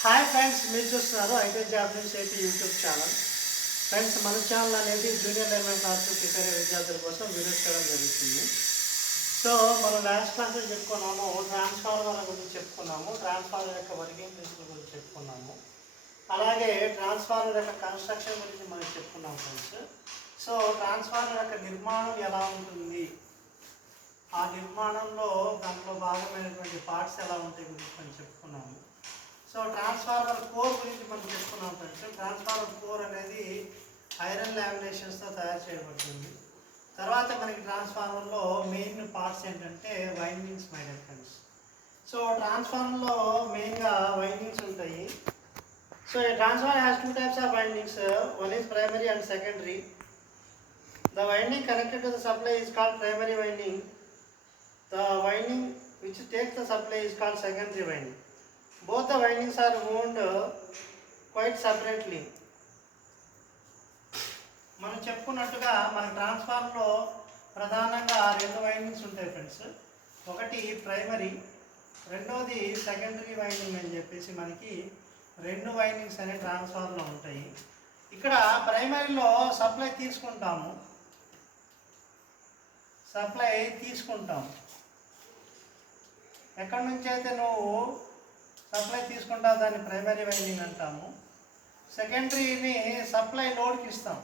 Hi friends మీరు చూస్తున్నారు IT job news AP YouTube channel. Friends మన ఛానల్ అనేది జూనియర్ లెవెన్ క్లాస్ ప్రిపేర్ అయ్యే విద్యార్థుల కోసం వీడియోస్ చేయడం జరుగుతుంది. సో మనం లాస్ట్ క్లాస్లో చెప్పుకున్నాము ట్రాన్స్ఫార్మర్ గురించి చెప్పుకున్నాము ట్రాన్స్ఫార్మర్ యొక్క వర్కింగ్ ప్రిన్సిపల్ గురించి చెప్పుకున్నాము. అలాగే ట్రాన్స్ఫార్మర్ యొక్క కన్స్ట్రక్షన్ గురించి మనం చెప్పుకున్నాం ఫ్రెండ్స్ సో ట్రాన్స్ఫార్మర్ యొక్క నిర్మాణం ఎలా ఉంటుంది? ఆ నిర్మాణంలో దాంట్లో భాగమైనటువంటి పార్ట్స్ ఎలా ఉంటాయి గురించి మనం చెప్పుకున్నాము. సో ట్రాన్స్ఫార్మర్ ఫోర్ గురించి మనం చెప్పుకున్నాం ఫ్రెండ్స్ ట్రాన్స్ఫార్మర్ ఫోర్ అనేది ఐరన్ లామినేషన్స్తో తయారు చేయబడుతుంది. తర్వాత మనకి ట్రాన్స్ఫార్మర్లో మెయిన్ పార్ట్స్ ఏంటంటే windings my dear friends so ట్రాన్స్ఫార్మర్లో మెయిన్గా వైండింగ్స్ ఉంటాయి. సో ఈ transformer has two types of windings one is primary and secondary the winding connected to the supply is called primary winding the winding which take the supply is called secondary winding Both the windings are wound uh, quite separately. మనం చెప్పుకున్నట్టుగా మన ట్రాన్స్ఫార్మర్లో ప్రధానంగా రెండు windings ఉంటాయి friends ఒకటి primary రెండోది secondary winding అని చెప్పేసి మనకి రెండు వైండింగ్స్ అనే ట్రాన్స్ఫార్మర్లో ఉంటాయి. ఇక్కడ ప్రైమరీలో సప్లై తీసుకుంటాము. సప్లై తీసుకుంటాం ఎక్కడి నుంచి అయితే నువ్వు సప్లై తీసుకుంటా దాన్ని ప్రైమరీ వైండింగ్ అంటాము. సెకండరీని సప్లై లోడ్కి ఇస్తాం.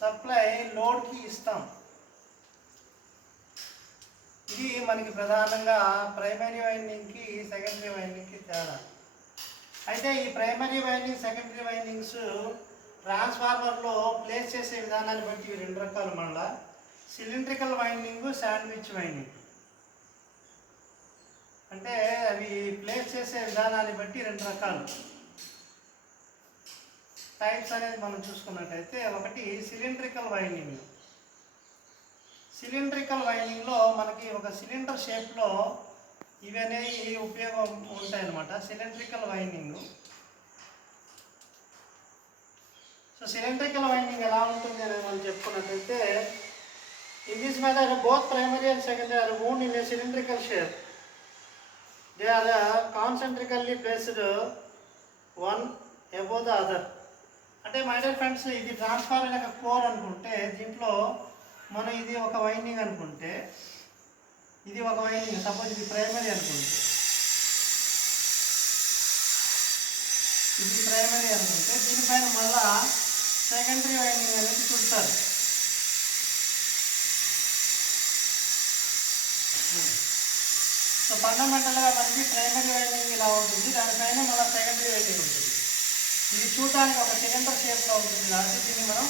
సప్లై లోడ్కి ఇస్తాం. ఇది మనకి ప్రధానంగా ప్రైమరీ వైండింగ్కి సెకండరీ వైండింగ్కి తేడా. అయితే ఈ ప్రైమరీ వైండింగ్ సెకండరీ వైండింగ్స్ ట్రాన్స్ఫార్మర్లో ప్లేస్ చేసే విధానాన్ని బట్టి రెండు రకాలు మళ్ళా. Cylindrical winding sandwich winding. అంటే అవి ప్లేస్ చేసే విధానాన్ని బట్టి రెండు రకాలు. టైప్స్ అనేది మనం చూసుకున్నట్టయితే ఒకటి సిలిండ్రికల్ వైండింగ్. సిలిండ్రికల్ వైండింగ్లో మనకి ఒక సిలిండర్ షేప్లో ఇవి అనేవి ఉపయోగం ఉంటాయన్నమాట. Cylindrical winding. So cylindrical winding ఎలా ఉంటుంది అనేది మనం చెప్పుకున్నట్టయితే ఇన్ దిస్ మీద both primary and secondary are wound in a cylindrical. They are uh, concentrically placed one above the other. అంటే మై డియర్ ఫ్రెండ్స్ ఇది ట్రాన్స్ఫార్మర్ యొక్క కోర్ అనుకుంటే దీంట్లో మనం ఇది ఒక వైండింగ్ అనుకుంటే ఇది ఒక వైండింగ్ సపోజ్ ఇది ప్రైమరీ అనుకుంటే ఇది ప్రైమరీ అనుకుంటే దీనిపైన మళ్ళా సెకండరీ వైండింగ్ అనేది చుడతారు సో ఫండమెంటల్గా మనకి ప్రైమరీ వైండింగ్ ఇలా ఉంటుంది. దానిపైన మన సెకండరీ వైండింగ్ ఉంటుంది. ఇది చూడటానికి ఒక సిలిండర్ షేప్లో ఉంటుంది. కాబట్టి దీన్ని మనం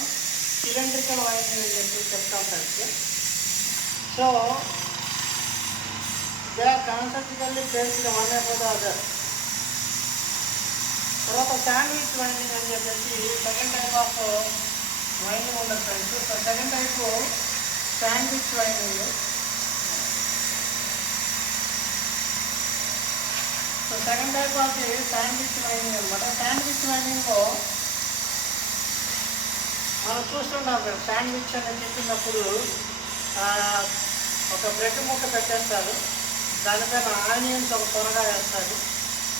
సిలిండ్రికల్ వైండింగ్ అని చెప్పి చెప్తాం friends. So they are concentrically placed one above the other తర్వాత శాండ్విచ్ వైండింగ్ అని చెప్పేసి సెకండ్ టైప్ ఆఫ్ వైండింగ్ ఉంటుంది friends. So second type sandwich winding second type of sandwich winding అనమాట. శాండ్విచ్ వైండింగ్లో మనం చూస్తుంటాం కదా శాండ్విచ్ అని చెప్పినప్పుడు ఒక బ్రెడ్ ముక్క పెట్టేస్తారు. దానిపైన ఆనియన్స్ ఒక త్వరగా వేస్తారు.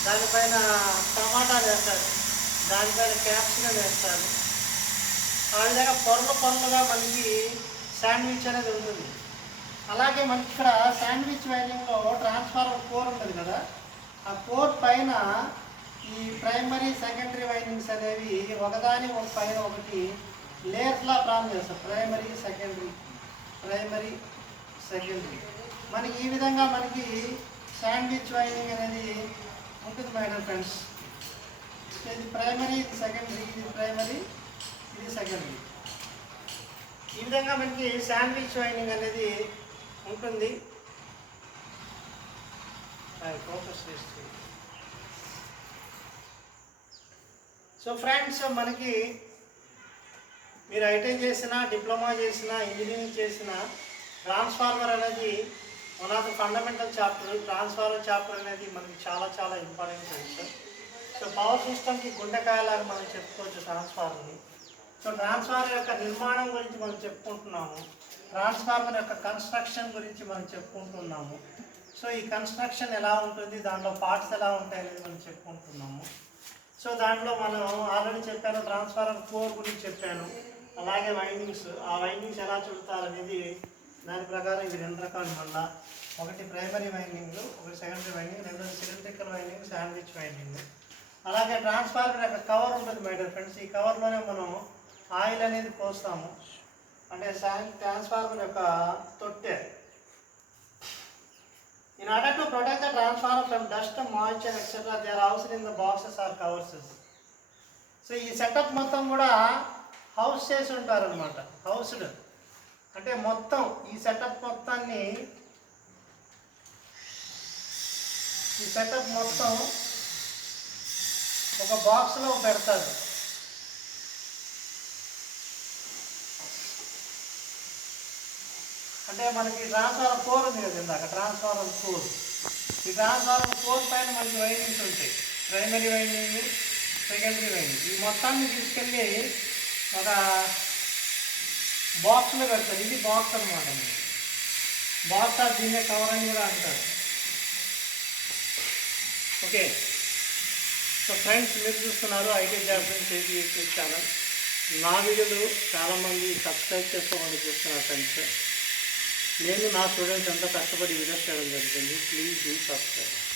దానిపైన టమాటాలు వేస్తారు. దానిపైన క్యాప్సికం వేస్తారు. ఆ విధంగా పొరలు పొరలుగా మనకి శాండ్విచ్ అనేది ఉంటుంది. అలాగే మనకి ఇక్కడ శాండ్విచ్ వైండింగ్లో ట్రాన్స్ఫార్మర్ కోర్ ఉంటుంది కదా. ఆ కోర్ పైన ఈ ప్రైమరీ సెకండరీ వైండింగ్స్ అనేవి ఒకదాని ఒక పైన ఒకటి లేయర్స్లా ప్రారంభం చేస్తారు. Primary secondary primary secondary. మనకి ఈ విధంగా మనకి శాండ్విచ్ వైండింగ్ అనేది ఉంటుంది మేడం ఫ్రెండ్స్. ఇది ప్రైమరీ ఇది సెకండరీ ఇది ప్రైమరీ ఇది సెకండరీ. ఈ విధంగా మనకి శాండ్విచ్ వైండింగ్ అనేది ఉంటుంది. ఫోకస్ చేస్తుంది సో ఫ్రెండ్స్ మనకి మీరు ఐటీ చేసిన డిప్లొమా చేసిన ఇంజనీరింగ్ చేసిన ట్రాన్స్ఫార్మర్ అనేది one of the fundamental chapter transformer chapter అనేది మనకి చాలా చాలా ఇంపార్టెంట్ ఫ్రెండ్స్ సో పవర్ సిస్టమ్కి గుండెకాయలాగా మనం చెప్పుకోవచ్చు ట్రాన్స్ఫార్మర్ని. సో ట్రాన్స్ఫార్మర్ యొక్క నిర్మాణం గురించి మనం చెప్పుకుంటున్నాము. ట్రాన్స్ఫార్మర్ యొక్క కన్స్ట్రక్షన్ గురించి మనం చెప్పుకుంటున్నాము. సో ఈ కన్స్ట్రక్షన్ ఎలా ఉంటుంది? దాంట్లో పార్ట్స్ ఎలా ఉంటాయి అనేది మనం చెప్పుకుంటున్నాము. సో దాంట్లో మనం ఆల్రెడీ చెప్పాను ట్రాన్స్ఫార్మర్ కోర్ గురించి చెప్పాను. అలాగే వైండింగ్స్ ఆ వైండింగ్స్ ఎలా చుడతారు అనేది దాని ప్రకారం ఇవి రెండు రకాలు మళ్ళా. ఒకటి ప్రైమరీ వైండింగ్ ఒకటి సెకండరీ వైండింగ్ రెండోది సిలిండ్రికల్ వైండింగ్ శాండ్విచ్ వైండింగ్ అలాగే ట్రాన్స్ఫార్మర్ యొక్క కవర్ ఉంటుంది మై డియర్ ఫ్రెండ్స్ ఈ కవర్లోనే మనం ఆయిల్ అనేది పోస్తాము. అంటే ట్రాన్స్ఫార్మర్ యొక్క తొట్టె. In order to protect the transformer from dust, moisture, etc., they are housed in the boxes or covers. So ఈ సెటప్ మొత్తం కూడా హౌస్ చేసి ఉంటారనమాట హౌస్డ్ అంటే మొత్తం ఈ సెటప్ మొత్తాన్ని ఈ సెటప్ మొత్తం ఒక బాక్స్లో పెడతారు అంటే మనకి ట్రాన్స్ఫారం కోర్ ఉంది కదా ఇందాక ట్రాన్స్ఫార్మర్ కోర్ ఈ ట్రాన్స్ఫారం కోర్ పైన మనకి వైండింగ్స్ ఉంటాయి. ప్రైమరీ వైండింగ్ సెకండరీ వైండింగ్ ఈ మొత్తాన్ని తీసుకెళ్ళి ఒక బాక్స్లో పెడతారు. ఇది బాక్స్ అనమాట బాక్స్ ఆఫ్ దీన్నే కవర్ అని కూడా అంటారు. ఓకే. సో ఫ్రెండ్స్ మీరు చూస్తున్నారు IT job friends AP YouTube channel. నా వీడియోలు చాలామంది సబ్స్క్రైబ్ చేసుకోమని చూస్తున్నారు ఫ్రెండ్స్. నేను నా స్టూడెంట్స్ అంతా కష్టపడి వీడియోస్ చేయడం జరుగుతుంది. Please do subscribe